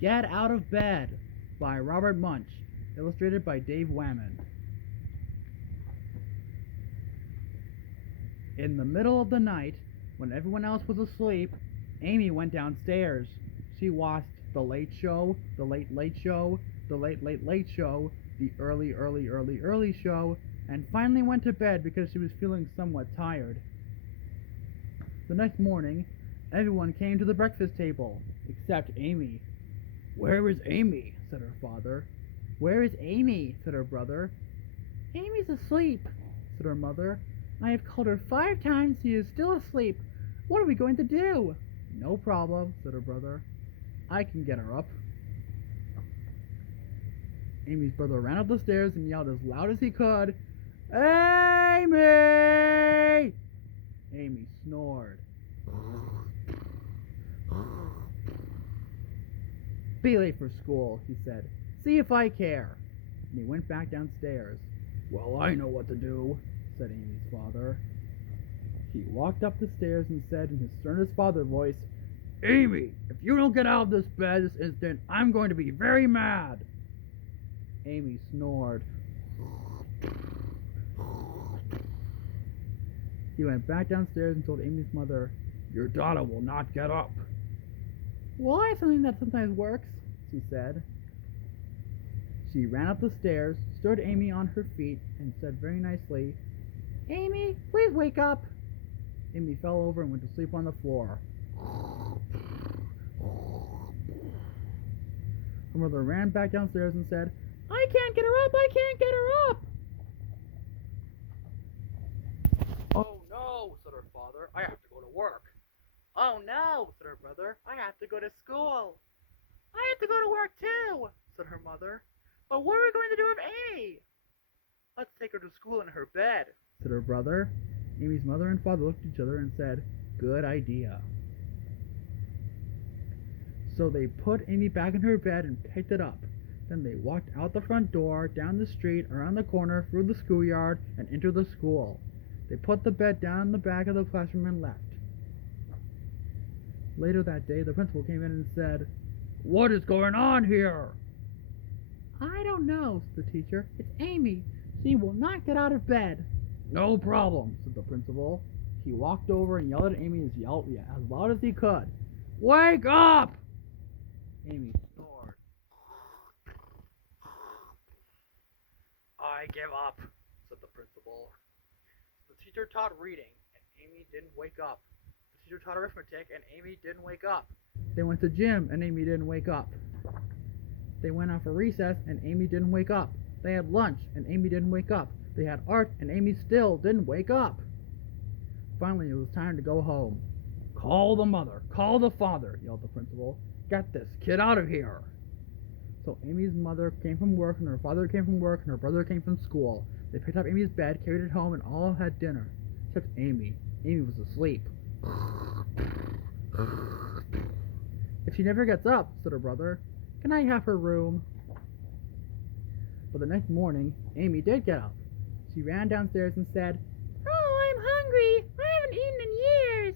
Get Out of Bed by Robert Munch, illustrated by Dave Whammond. In the middle of the night, when everyone else was asleep, Amy went downstairs. She watched The Late Show, The Late Late Show, The Late Late Late Show, The Early Early Early Early Show, and finally went to bed because she was feeling somewhat tired. The next morning, everyone came to the breakfast table, except Amy. "Where is Amy?" said her father. "Where is Amy?" said her brother. "Amy's asleep," said her mother. "I have called her 5 times. She is still asleep. What are we going to do?" "No problem," said her brother. "I can get her up." Amy's brother ran up the stairs and yelled as loud as he could, "Amy!" Amy snored. "Be late for school," he said. "See if I care." And he went back downstairs. "Well, I know what to do," said Amy's father. He walked up the stairs and said in his sternest father voice, "Amy, if you don't get out of this bed this instant, I'm going to be very mad." Amy snored. He went back downstairs and told Amy's mother, "Your daughter will not get up." "Well, I have something that sometimes works," she said. She ran up the stairs, stood Amy on her feet, and said very nicely, "Amy, please wake up." Amy fell over and went to sleep on the floor. Her mother ran back downstairs and said, "I can't get her up, I can't get her up." "Oh no," said her father, "I have to go to work." "Oh no," said her brother, "I have to go to school." "I have to go to work too," said her mother. "But what are we going to do with Amy?" "Let's take her to school in her bed," said her brother. Amy's mother and father looked at each other and said, "Good idea." So they put Amy back in her bed and picked it up. Then they walked out the front door, down the street, around the corner, through the schoolyard, and into the school. They put the bed down in the back of the classroom and left. Later that day, the principal came in and said, "What is going on here?" "I don't know," said the teacher. "It's Amy. She will not get out of bed." "No problem," said the principal. He walked over and yelled at Amy as loud as he could. "Wake up!" Amy snored. "I give up," said the principal. The teacher taught reading, and Amy didn't wake up. The teacher taught arithmetic, and Amy didn't wake up. They went to gym, and Amy didn't wake up. They went out for recess, and Amy didn't wake up. They had lunch, and Amy didn't wake up. They had art, and Amy still didn't wake up. Finally, it was time to go home. "Call the mother, call the father," yelled the principal. "Get this kid out of here." So Amy's mother came from work, and her father came from work, and her brother came from school. They picked up Amy's bed, carried it home, and all had dinner. Except Amy. Amy was asleep. "If she never gets up," said her brother, "can I have her room?" But the next morning, Amy did get up. She ran downstairs and said, "Oh, I'm hungry. I haven't eaten in years."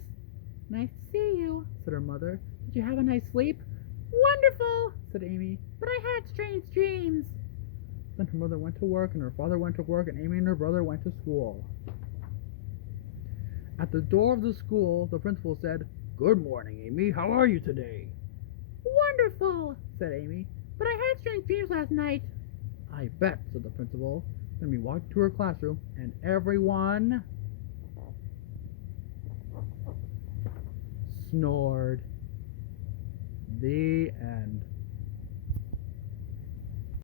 "Nice to see you," said her mother. "Did you have a nice sleep?" "Wonderful," said Amy, "but I had strange dreams." Then her mother went to work, and her father went to work, and Amy and her brother went to school. At the door of the school, the principal said, "Good morning, Amy. How are you today?" "Wonderful," said Amy, "but I had strange dreams last night." "I bet," said the principal. Then we walked to her classroom, and everyone snored. The end.